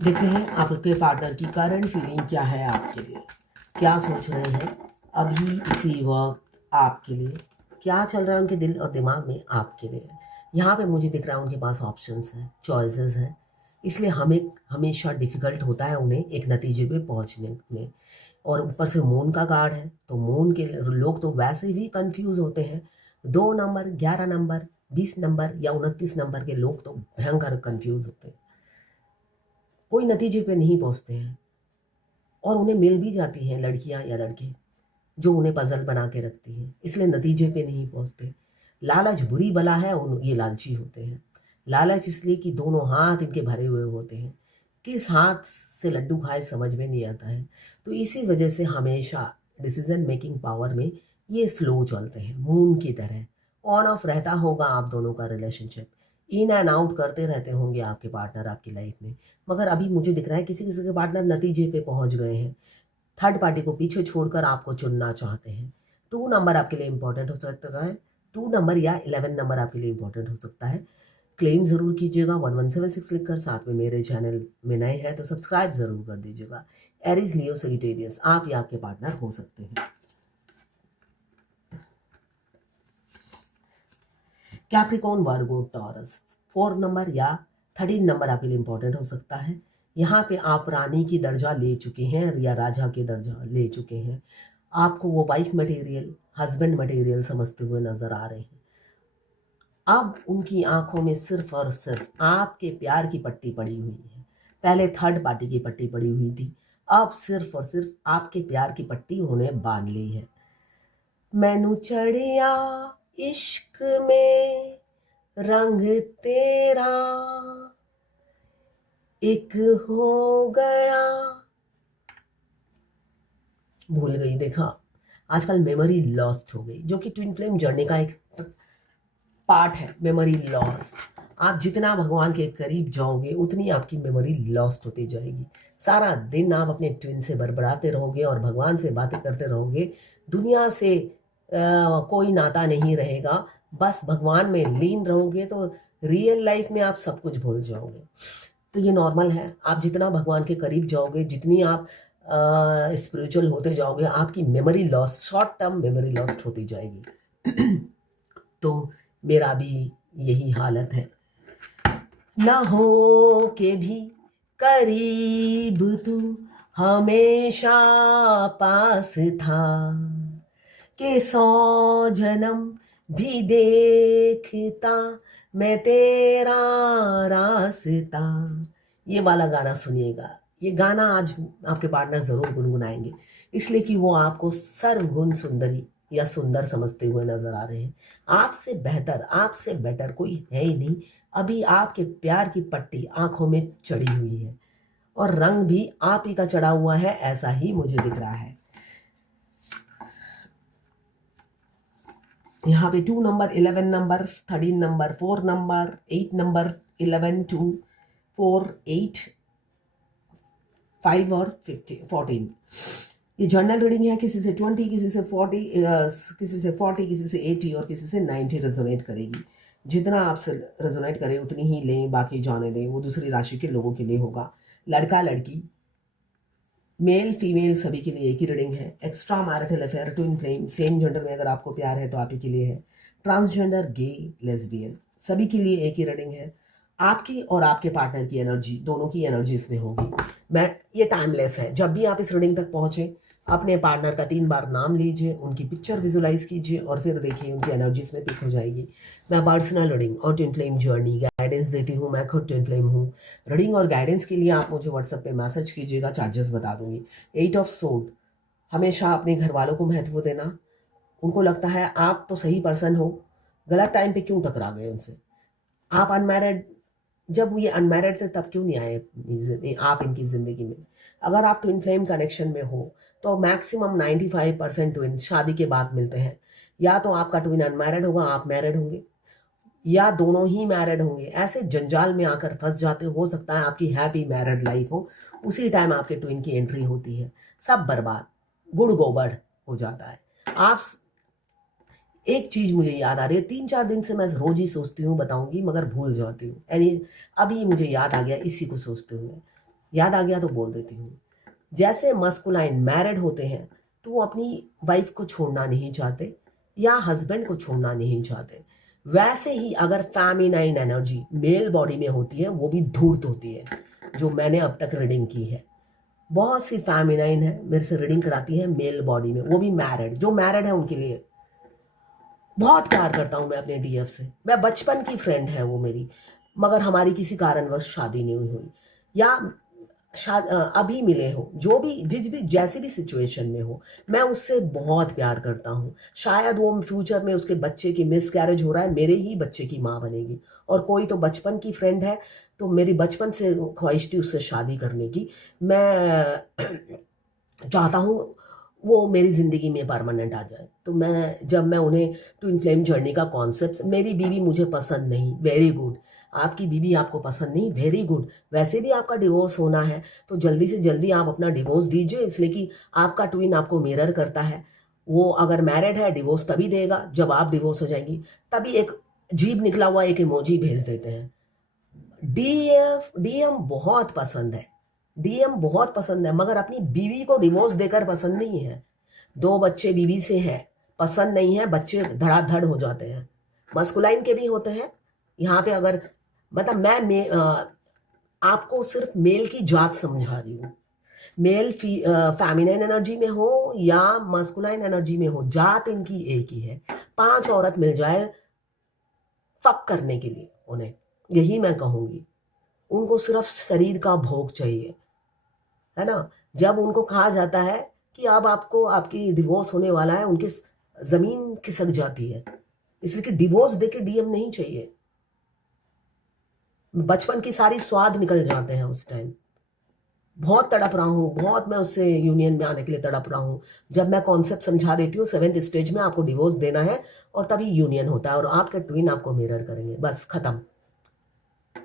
देखते हैं आपके पार्टनर की करंट फीलिंग क्या है आपके लिए, क्या सोच रहे हैं अभी इसी वक्त आपके लिए, क्या चल रहा है उनके दिल और दिमाग में आपके लिए। यहाँ पे मुझे दिख रहा है उनके पास ऑप्शंस हैं, चॉइसेस हैं, इसलिए हमें हमेशा डिफ़िकल्ट होता है उन्हें एक नतीजे पे पहुँचने में। और ऊपर से मून का कार्ड है, तो मून के लोग तो वैसे भी कंफ्यूज होते हैं। 2 नंबर, 11 नंबर, 20 नंबर या 29 नंबर के लोग तो भयंकर कंफ्यूज होते हैं, कोई नतीजे पे नहीं पहुंचते हैं। और उन्हें मिल भी जाती हैं लड़कियां या लड़के जो उन्हें पजल बना के रखती हैं, इसलिए नतीजे पे नहीं पहुंचते। लालच बुरी बला है, ये लालची होते हैं। लालच इसलिए कि दोनों हाथ इनके भरे हुए होते हैं, किस हाथ से लड्डू खाए समझ में नहीं आता है। तो इसी वजह से हमेशा डिसीजन मेकिंग पावर में ये स्लो चलते हैं, मून की तरह। ऑन ऑफ रहता होगा आप दोनों का रिलेशनशिप, इन एंड आउट करते रहते होंगे आपके पार्टनर आपकी लाइफ में। मगर अभी मुझे दिख रहा है किसी किसी के पार्टनर नतीजे पे पहुंच गए हैं, थर्ड पार्टी को पीछे छोड़कर आपको चुनना चाहते हैं। 2 नंबर आपके लिए इंपॉर्टेंट हो सकता है, 2 नंबर या 11 नंबर आपके लिए इंपॉर्टेंट हो सकता है। क्लेम ज़रूर कीजिएगा 1176 लिखकर, साथ में मेरे चैनल में नए हैं तो सब्सक्राइब ज़रूर कर दीजिएगा। एरीज, लियो, सजिटेरियस आप या आपके पार्टनर हो सकते हैं। कैप्रिकॉर्न, वर्गो, टॉरस 4 नंबर या 13 नंबर आपके लिए इंपॉर्टेंट हो सकता है। यहाँ पे आप रानी की दर्जा ले चुके हैं या राजा के दर्जा ले चुके हैं, आपको वो वाइफ मटेरियल, हस्बैंड मटेरियल समझते हुए नजर आ रहे हैं। अब उनकी आंखों में सिर्फ और सिर्फ आपके प्यार की पट्टी पड़ी हुई है। पहले थर्ड पार्टी की पट्टी पड़ी हुई थी, अब सिर्फ और सिर्फ आपके प्यार की पट्टी उन्होंने बांध ली है। मैनू चढ़िया इश्क में रंग तेरा एक हो गया। भूल गई, देखा आजकल मेमोरी लॉस्ट हो गई, जो कि ट्विन फ्लेम जर्नी का एक पार्ट है। मेमोरी लॉस्ट, आप जितना भगवान के करीब जाओगे उतनी आपकी मेमोरी लॉस्ट होती जाएगी। सारा दिन आप अपने ट्विन से बड़बड़ाते रहोगे और भगवान से बातें करते रहोगे, दुनिया से कोई नाता नहीं रहेगा, बस भगवान में लीन रहोगे, तो रियल लाइफ में आप सब कुछ भूल जाओगे। तो ये नॉर्मल है, आप जितना भगवान के करीब जाओगे, जितनी आप स्पिरिचुअल होते जाओगे, आपकी memory lost, short term memory lost होती जाएगी। तो मेरा भी यही हालत है, ना हो के भी करीब तू हमेशा पास था, के 100 जन्म भी देखता मैं तेरा रास्ता। ये वाला गाना सुनिएगा, ये गाना आज आपके पार्टनर ज़रूर गुनगुनाएंगे, इसलिए कि वो आपको सर्वगुण सुंदरी या सुंदर समझते हुए नजर आ रहे हैं। आपसे बेहतर, आपसे बेटर कोई है ही नहीं। अभी आपके प्यार की पट्टी आंखों में चढ़ी हुई है और रंग भी आप ही का चढ़ा हुआ है, ऐसा ही मुझे दिख रहा है। यहाँ पे 2 number, 11 number, 13 number, 4 number, 8 number, 11, 2, 4, 8, 5 और 14। ये जर्नल रीडिंग है, किसी से 20, किसी से 40, किसी से 40, किसी से 80 और किसी से 90 रेजोनेट करेगी। जितना आपसे रेजोनेट करे उतनी ही लें, बाकी जाने दें, वो दूसरी राशि के लोगों के लिए होगा। लड़का लड़की, मेल फीमेल सभी के लिए एक ही रीडिंग है। Extra marital affair, twin flame, same gender में अगर आपको प्यार है तो आप ही के लिए है। ट्रांसजेंडर, गे, लेस्बियन सभी के लिए एक ही रीडिंग है। आपकी और आपके पार्टनर की एनर्जी, दोनों की एनर्जी इसमें होगी। ये टाइमलेस है, जब भी आप इस रीडिंग तक पहुंचे अपने पार्टनर का 3 बार नाम लीजिए, उनकी पिक्चर विजुलाइज कीजिए और फिर देखिए उनकी एनर्जी इसमें पिक हो जाएगी। मैं पर्सनल रीडिंग और ट्विन फ्लेम जर्नी गाइडेंस देती हूँ, मैं खुद ट्विन फ्लेम हूँ। रीडिंग और गाइडेंस के लिए आप मुझे व्हाट्सएप पे मैसेज कीजिएगा, चार्जेस बता दूंगी। 8 ऑफ सोड, हमेशा अपने घर वालों को महत्व देना। उनको लगता है आप तो सही पर्सन हो, गलत टाइम पे क्यों टकरा गए उनसे। आप अनमैरिड, जब ये अनमैरिड थे तब क्यों नहीं आए आप इनकी ज़िंदगी में। अगर आप ट्विन फ्लेम कनेक्शन में हो तो मैक्सिमम 95% ट्विन शादी के बाद मिलते हैं। या तो आपका ट्विन अनमैरिड होगा, आप मैरिड होंगे, या दोनों ही मैरिड होंगे। ऐसे जंजाल में आकर फंस जाते हो सकता है आपकी हैप्पी मैरिड लाइफ हो, उसी टाइम आपके ट्विन की एंट्री होती है, सब बर्बाद, गुड़ गोबर हो जाता है। आप, एक चीज मुझे याद आ रही है, 3-4 दिन से मैं रोज ही सोचती हूँ बताऊंगी मगर भूल जाती हूँ, यानी अभी मुझे याद आ गया इसी को सोचते हुए। याद आ गया तो बोल देती हूँ। जैसे मस्कुलाइन मैरिड होते हैं तो वो अपनी वाइफ को छोड़ना नहीं चाहते या हस्बैंड को छोड़ना नहीं चाहते, वैसे ही अगर फेमिनाइन एनर्जी मेल बॉडी में होती है वो भी धूर्त होती है, जो मैंने अब तक रीडिंग की है। बहुत सी फेमिनाइन है मेरे से रीडिंग कराती है मेल बॉडी में, वो भी मैरिड। जो मैरिड है उनके लिए बहुत प्यार करता हूँ मैं अपने डीएफ से। मैं बचपन की फ्रेंड है वो मेरी, मगर हमारी किसी कारणवश शादी नहीं हुई या अभी मिले हो, जो भी जिस भी जैसी भी सिचुएशन में हो, मैं उससे बहुत प्यार करता हूँ। शायद वो फ्यूचर में उसके बच्चे की मिस कैरेज हो रहा है, मेरे ही बच्चे की माँ बनेगी। और कोई तो बचपन की फ्रेंड है, तो मेरी बचपन से ख्वाहिश थी उससे शादी करने की। मैं चाहता हूँ वो मेरी ज़िंदगी में परमानेंट आ जाए। तो जब मैं उन्हें ट्विन फ्लेम जर्नी का कॉन्सेप्ट, मेरी बीवी मुझे पसंद नहीं, वेरी गुड। आपकी बीवी आपको पसंद नहीं, वेरी गुड। वैसे भी आपका डिवोर्स होना है तो जल्दी से जल्दी आप अपना डिवोर्स दीजिए, इसलिए कि आपका ट्विन आपको मिरर करता है। वो अगर मैरिड है डिवोर्स तभी देगा जब आप डिवोर्स हो जाएंगी। तभी एक जीभ निकला हुआ एक इमोजी भेज देते हैं। डीएम बहुत पसंद है, डीएम बहुत पसंद है, मगर अपनी बीवी को डिवोर्स देकर पसंद नहीं है। 2 बच्चे बीवी से हैं, पसंद नहीं है, बच्चे धड़ाधड़ हो जाते हैं। मस्कुलाइन के भी होते हैं। यहाँ पे अगर मतलब आपको सिर्फ मेल की जात समझा रही हूँ। मेल फेमिनिन एनर्जी में हो या मस्कुलाइन एनर्जी में हो, जात इनकी एक ही है। 5 औरत मिल जाए फक करने के लिए उन्हें, यही मैं कहूँगी। उनको सिर्फ शरीर का भोग चाहिए, है ना। जब उनको कहा जाता है कि अब आपको आपकी डिवोर्स होने वाला है, उनकी ज़मीन खिसक जाती है, इसलिए कि डिवोर्स देके डीएम नहीं चाहिए। बचपन की सारी स्वाद निकल जाते हैं उस टाइम। बहुत तड़प रहा हूँ, बहुत मैं उससे यूनियन में आने के लिए तड़प रहा हूँ। जब मैं कॉन्सेप्ट समझा देती हूँ 7th स्टेज में आपको डिवोर्स देना है और तभी यूनियन होता है और आपके ट्विन आपको मिरर करेंगे, बस खत्म।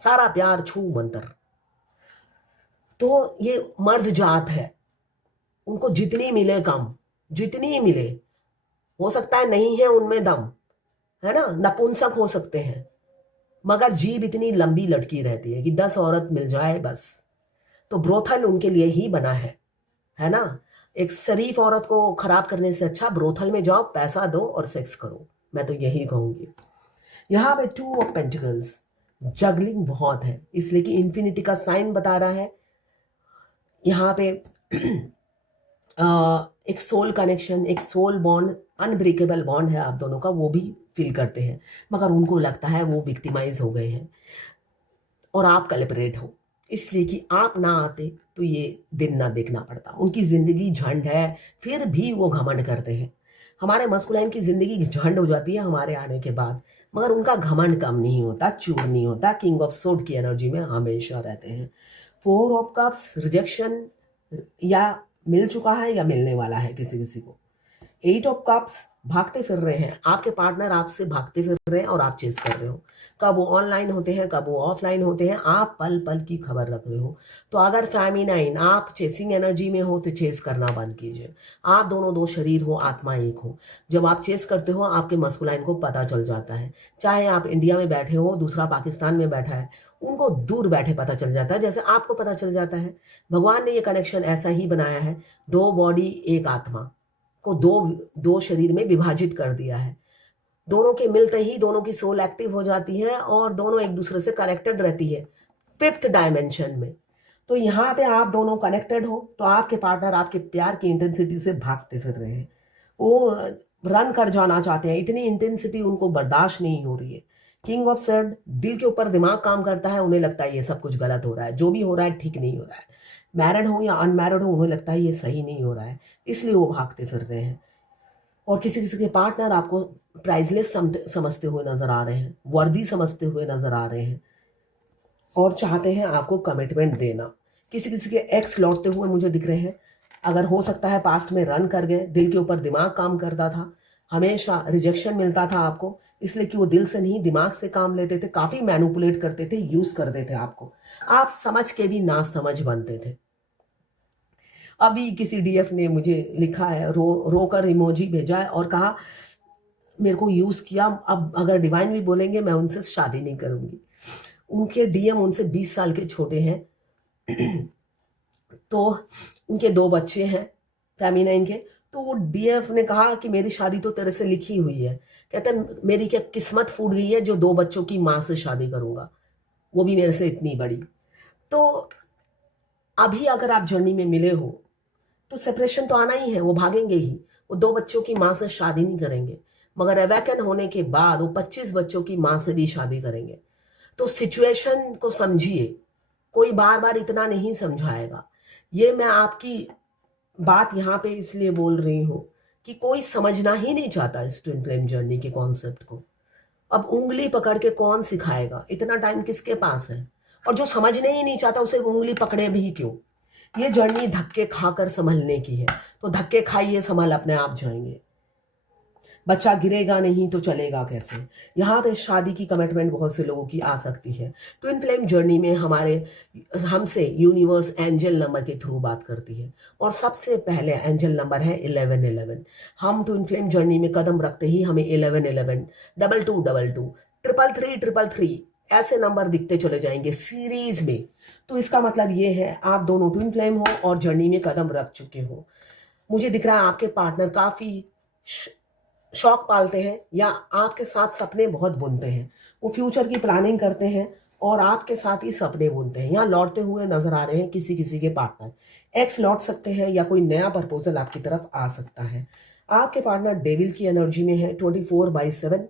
सारा प्यार छू मंतर। तो ये मर्द जात है, उनको जितनी मिले कम, जितनी मिले। हो सकता है नहीं है उनमें दम, है ना, नपुंसक हो सकते हैं, मगर जीभ इतनी लंबी लटकी रहती है कि 10 औरत मिल जाए बस। तो ब्रोथल उनके लिए ही बना है ना। एक शरीफ औरत को खराब करने से अच्छा ब्रोथल में जाओ, पैसा दो और सेक्स करो, मैं तो यही कहूंगी। यहाँ पे 2 ऑफ पेंटिकल्स, जगलिंग बहुत है, इसलिए कि इन्फिनिटी का साइन बता रहा है। यहाँ पे एक सोल कनेक्शन, एक सोल बॉन्ड, अनब्रेकेबल बॉन्ड है आप दोनों का, वो भी फील करते हैं, मगर उनको लगता है वो विक्टिमाइज हो गए हैं और आप कल्परेट हो, इसलिए कि आप ना आते तो ये दिन ना देखना पड़ता। उनकी ज़िंदगी झंड है, फिर भी वो घमंड करते हैं। हमारे मस्कुलाइन की ज़िंदगी झंड हो जाती है हमारे आने के बाद, मगर उनका घमंड कम नहीं होता, चूर नहीं होता। किंग ऑफ सोड की एनर्जी में हमेशा रहते हैं। 4 ऑफ कप्स, रिजेक्शन या मिल चुका है या मिलने वाला है किसी किसी को। 8 ऑफ कप्स, भागते फिर रहे हैं, आपके पार्टनर आपसे भागते फिर रहे हैं और आप चेस कर रहे हो। कब वो ऑनलाइन होते हैं, कब वो ऑफलाइन होते हैं, आप पल पल की खबर रख रहे हो। तो अगर फेमिनाइन आप चेसिंग एनर्जी में हो तो चेस करना बंद कीजिए। आप दोनों 2 शरीर हो, आत्मा एक हो। जब आप चेस करते हो आपके मस्कुलाइन को पता चल जाता है, चाहे आप इंडिया में बैठे हो, दूसरा पाकिस्तान में बैठा है, उनको दूर बैठे पता चल जाता है, जैसे आपको पता चल जाता है। भगवान ने ये कनेक्शन ऐसा ही बनाया है, 2 बॉडी एक आत्मा को दो शरीर में विभाजित कर दिया है। दोनों के मिलते ही दोनों की सोल एक्टिव हो जाती है और दोनों एक दूसरे से कनेक्टेड रहती है 5th डायमेंशन में। तो यहाँ पे आप दोनों कनेक्टेड हो तो आपके पार्टनर आपके प्यार की इंटेंसिटी से भागते फिर रहे हैं, वो रन कर जाना चाहते हैं, इतनी इंटेंसिटी उनको बर्दाश्त नहीं हो रही है। किंग ऑफ सॉर्ड, दिल के ऊपर दिमाग काम करता है, उन्हें लगता है ये सब कुछ गलत हो रहा है, जो भी हो रहा है ठीक नहीं हो रहा है। मैरिड हो या अनमैरिड हो, उन्हें लगता है ये सही नहीं हो रहा है, इसलिए वो भागते फिर रहे हैं। और किसी किसी के पार्टनर आपको प्राइसलेस समझते हुए नजर आ रहे हैं, वर्दी समझते हुए नजर आ रहे हैं और चाहते हैं आपको कमिटमेंट देना। किसी किसी के एक्स लौटते हुए मुझे दिख रहे हैं, अगर हो सकता है पास्ट में रन कर गए, दिल के ऊपर दिमाग काम करता था, हमेशा रिजेक्शन मिलता था आपको, इसलिए कि वो दिल से नहीं दिमाग से काम लेते थे, काफ़ी मैनिपुलेट करते थे, यूज़ करते थे आपको, आप समझ के भी ना समझ बनते थे। अभी किसी डीएफ ने मुझे लिखा है, रोकर इमोजी भेजा है और कहा मेरे को यूज़ किया, अब अगर डिवाइन भी बोलेंगे मैं उनसे शादी नहीं करूँगी। उनके डीएम उनसे 20 साल के छोटे हैं तो उनके 2 बच्चे हैं फेमिनाइन के। तो वो डीएफ ने कहा कि मेरी शादी तो तेरे से लिखी हुई है। कहता है मेरी क्या किस्मत फूट गई है जो 2 बच्चों की माँ से शादी करूँगा, वो भी मेरे से इतनी बड़ी। तो अभी अगर आप जर्नी में मिले हो तो सेपरेशन तो आना ही है, वो भागेंगे ही। वो 2 बच्चों की माँ से शादी नहीं करेंगे, मगर अवेकन होने के बाद वो 25 बच्चों की माँ से भी शादी करेंगे। तो सिचुएशन को समझिए, कोई बार-बार इतना नहीं समझाएगा। ये मैं आपकी बात यहाँ पे इसलिए बोल रही हूँ कि कोई समझना ही नहीं चाहता इस ट्विन फ्लेम जर्नी के कॉन्सेप्ट को। अब उँगली पकड़ के कौन सिखाएगा? इतना टाइम किसके पास है? और जो समझने ही नहीं चाहता उसे उँगली पकड़े भी क्यों? ये जर्नी धक्के खाकर संभलने की है, तो धक्के खाइए, संभल अपने आप जाएंगे। बच्चा गिरेगा नहीं तो चलेगा कैसे? यहाँ पे शादी की कमिटमेंट बहुत से लोगों की आ सकती है। ट्विन फ्लेम जर्नी में हमसे यूनिवर्स एंजल नंबर के थ्रू बात करती है, और सबसे पहले एंजल नंबर है 1111। हम ट्विन फ्लेम जर्नी में कदम रखते ही हमें 1111, 2222, 333, ऐसे नंबर दिखते चले जाएंगे सीरीज में। तो इसका मतलब ये है आप दोनों ट्विन फ्लेम हो और जर्नी में कदम रख चुके हो। मुझे दिख रहा है आपके पार्टनर काफ़ी शौक पालते हैं या आपके साथ सपने बहुत बुनते हैं। वो फ्यूचर की प्लानिंग करते हैं और आपके साथ ही सपने बुनते हैं। यहाँ लौटते हुए नजर आ रहे हैं किसी किसी के पार्टनर। एक्स लौट सकते हैं या कोई नया प्रपोजल आपकी तरफ आ सकता है। आपके पार्टनर डेविल की एनर्जी में है 24/7।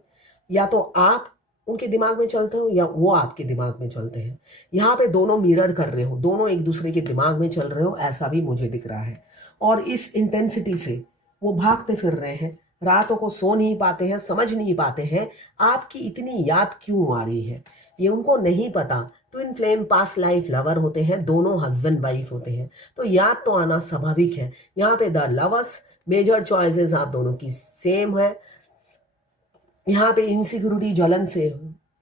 या तो आप उनके दिमाग में चलते हो या वो आपके दिमाग में चलते हैं। यहाँ पे दोनों मिरर कर रहे हो, दोनों एक दूसरे के दिमाग में चल रहे हो, ऐसा भी मुझे दिख रहा है। और इस इंटेंसिटी से वो भागते फिर रहे हैं, रातों को सो नहीं पाते हैं, समझ नहीं पाते हैं आपकी इतनी याद क्यों आ रही है। ये उनको नहीं पता। Twin flame past life lover होते हैं, दोनों हस्बैंड वाइफ होते हैं, तो याद तो आना स्वाभाविक है। यहाँ पे द लवर्स मेजर चॉइसेस आप दोनों की सेम है। यहाँ पे इनसिक्योरिटी जलन से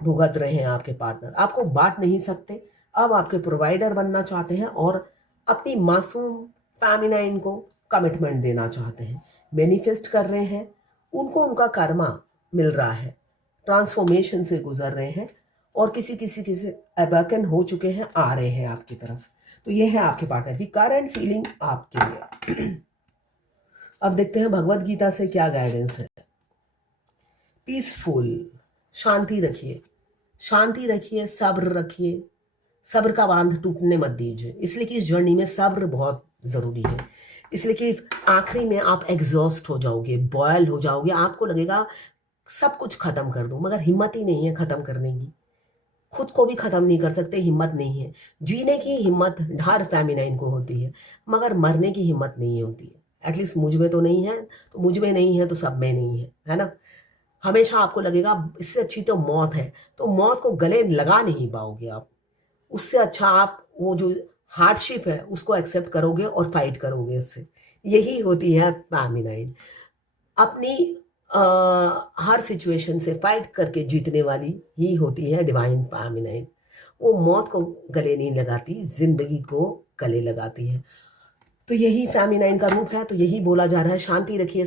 भुगत रहे हैं आपके पार्टनर, आपको बांट नहीं सकते। अब आपके प्रोवाइडर बनना चाहते हैं और अपनी मासूम फेमिनाइन को कमिटमेंट देना चाहते हैं। मैनिफेस्ट कर रहे हैं, उनको उनका कर्मा मिल रहा है, ट्रांसफॉर्मेशन से गुजर रहे हैं और किसी से अवेकन हो चुके हैं, आ रहे हैं आपकी तरफ। तो ये है आपके पार्टनर की करंट फीलिंग आपके लिए। अब देखते हैं भगवत गीता से क्या गाइडेंस है। पीसफुल, शांति रखिए, शांति रखिए, सब्र रखिए, सब्र का बांध टूटने मत दीजिए। इसलिए कि इस जर्नी में सब्र बहुत ज़रूरी है। इसलिए कि आखिरी में आप एग्जॉस्ट हो जाओगे, बॉयल हो जाओगे, आपको लगेगा सब कुछ ख़त्म कर दूँ, मगर हिम्मत ही नहीं है ख़त्म करने की। खुद को भी ख़त्म नहीं कर सकते, हिम्मत नहीं है। जीने की हिम्मत हर फेमिनाइन को होती है, मगर मरने की हिम्मत नहीं होती है। एटलीस्ट मुझ में तो नहीं है, तो मुझ में नहीं है तो सब में नहीं है ना। हमेशा आपको लगेगा इससे अच्छी तो मौत है, तो मौत को गले लगा नहीं पाओगे आप। उससे अच्छा आप वो जो हार्डशिप है उसको एक्सेप्ट करोगे और फाइट करोगे उससे। यही होती है फेमिनाइन, अपनी हर सिचुएशन से फाइट करके जीतने वाली ही होती है डिवाइन फेमिनाइन। वो मौत को गले नहीं लगाती, जिंदगी को गले लगाती है। तो यही फेमिनाइन का रूप है। तो यही बोला जा रहा है, शांति रखिए,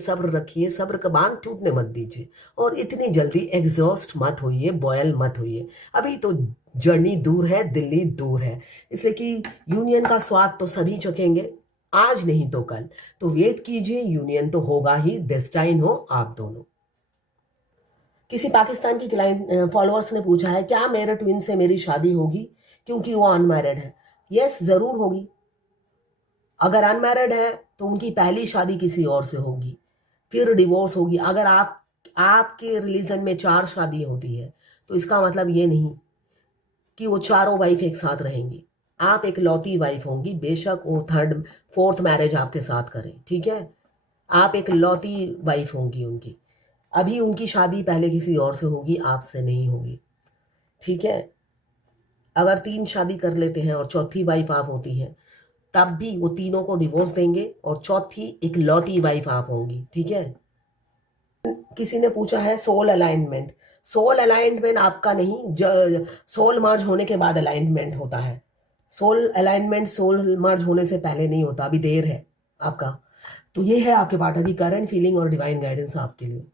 सब्र का बांध टूटने मत दीजिए और इतनी जल्दी एग्जॉस्ट मत होइए, बॉयल मत होइए। अभी तो जर्नी दूर है, दिल्ली दूर है, इसलिए कि यूनियन का स्वाद तो सभी चखेंगे, आज नहीं तो कल। तो वेट कीजिए, यूनियन तो होगा ही, डेस्टाइन हो आप दोनों। किसी पाकिस्तान की क्लाइंट फॉलोअर्स ने पूछा है क्या मेरे ट्विन से मेरी शादी होगी क्योंकि वो अनमैरिड है। यस, जरूर होगी। अगर अनमैरिड है तो उनकी पहली शादी किसी और से होगी, फिर डिवोर्स होगी। अगर आपके रिलीजन में 4 शादी होती है तो इसका मतलब ये नहीं कि वो चारों वाइफ एक साथ रहेंगी। आप एक लौती वाइफ होंगी, बेशक वो 3rd 4th मैरिज आपके साथ करें, ठीक है। आप एक लौती वाइफ होंगी उनकी। अभी उनकी शादी पहले किसी और से होगी, आपसे नहीं होगी, ठीक है। अगर 3 शादी कर लेते हैं और चौथी वाइफ आप होती हैं, तब भी वो तीनों को डिवोर्स देंगे और चौथी एक लौती वाइफ आप होंगी, ठीक है। किसी ने पूछा है सोल अलाइनमेंट। सोल अलाइनमेंट आपका नहीं, सोल मर्ज होने के बाद अलाइनमेंट होता है। सोल अलाइनमेंट सोल मर्ज होने से पहले नहीं होता, अभी देर है आपका। तो ये है आपके पार्टनर की करंट फीलिंग और डिवाइन गाइडेंस आपके लिए।